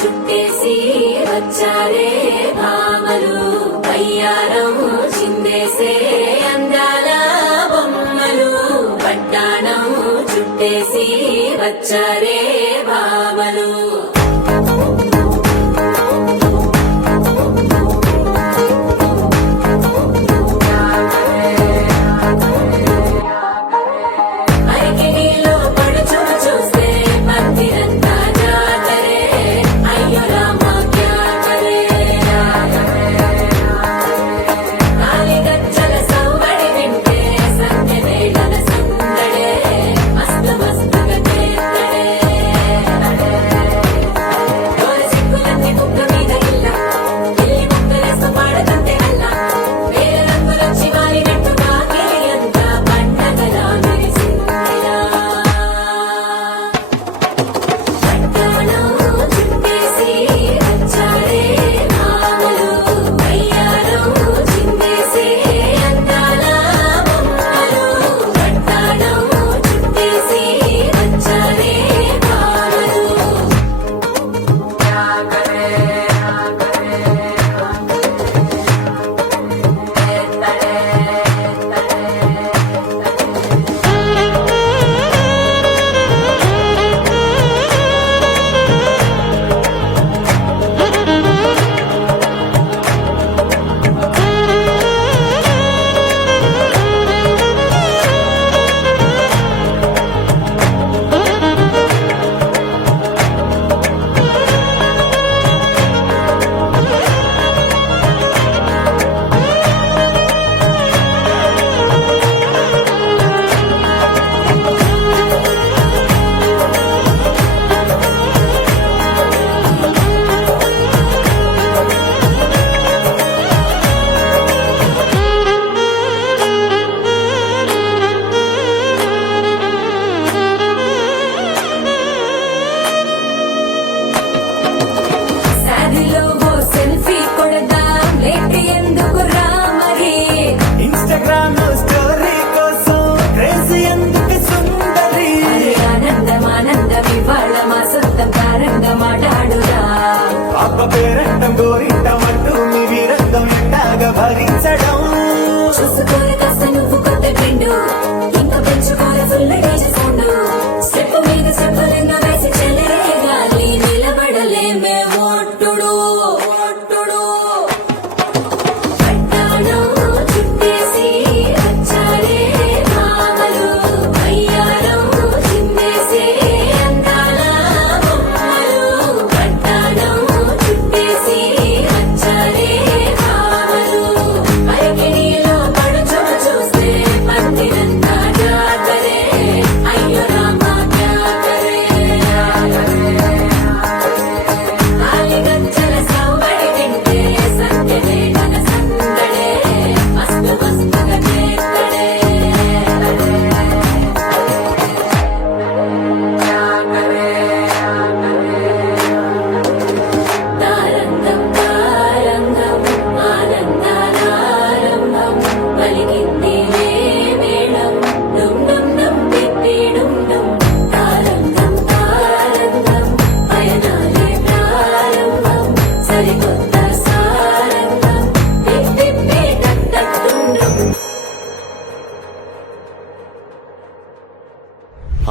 చుట్టేసి వచ్చారే భామలు అయ్యారం చిందేసే అందాల బొమ్మలు పట్టాణం చుట్టేసి వచ్చారే భామలు పేరంటం గోరింటమంటూ మీ వీరంగం ఎట్టాగా భరించడం చూసుకోరు కాస్త నువ్వు కొత్త ట్రెండు ఇంకా పెంచుకోరు ఫుల్ డేజ్ సౌండ్ స్టెప్ మీద స్టెప్ నిన్న వేసి చెల్లే గాలి నిలబడలేమే ఓట్టుడు ఓట్టుడు పట్టాణం చుట్టేసి వచ్చారే భామలు అయ్యారం చిందేసే అందాల బొమ్మలు పట్టాణం చుట్టేసి వచ్చారే భామలు అరకిణిలో పడుచు చూస్తే పందిరంతా జాతరే అయ్యో రామా జాతరే ఆలిగజ్జల సౌబడి వింటే సంధ్యలే మన సందడే మస్తు మస్తుగా చేస్తడే తారంగం తారంగం ఆనందారంభం పలికింది మేళం డుమ్ డుమ్ డుమ్ తిప్పి డుమ్ డుమ్ తారంగం తారంగం పయనాలే ప్రారంభం సరికొత్త సారంగం తిప్పి టక్ టక్ డుమ్ డుమ్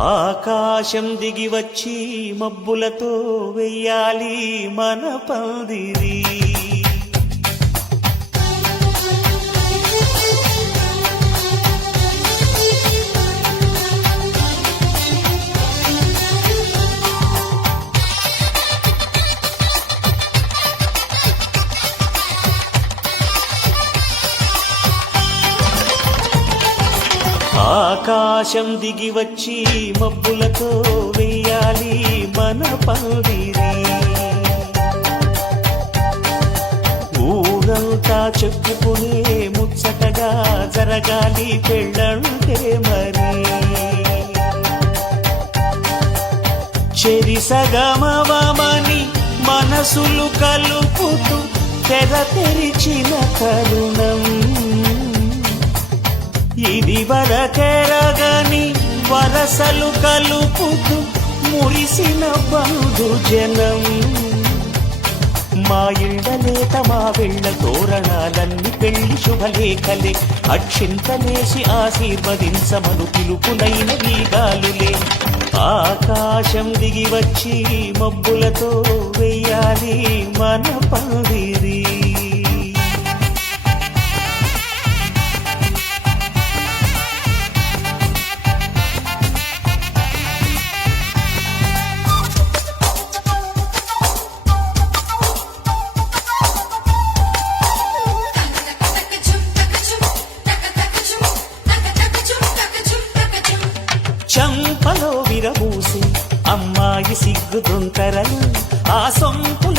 ఆకాశం దిగి వచ్చి మబ్బులతో వెయ్యాలి మన పందిరి ఆకాశం దిగి వచ్చి మబ్బులతో వెయ్యాలి మన పందిరి. ఊరంతా చెప్పుకునే ముచ్చటగా జరగాలి పెళ్ళంటే మరి. చెరిసగమవమని మనసులు కలుపుతూ తెర తెరిచిన తరుణం ఇది వరకెరగని వరసలు కలుపుతూ మురిసిన బంధుజనం. మా ఇళ్ళలేత మా వెళ్ళ తోరణాలన్నీ పెళ్లి శుభలేఖలే అక్షింతలేసి ఆశీర్వదించమను పిలుపునైన వీగాలులే. ఆకాశం దిగి వచ్చి మబ్బులతో వెయ్యాలి మన పందిరి. చంపలో విరబూసి అమ్మాయి సిగ్గుదొంతరలు ఆ సొంపుల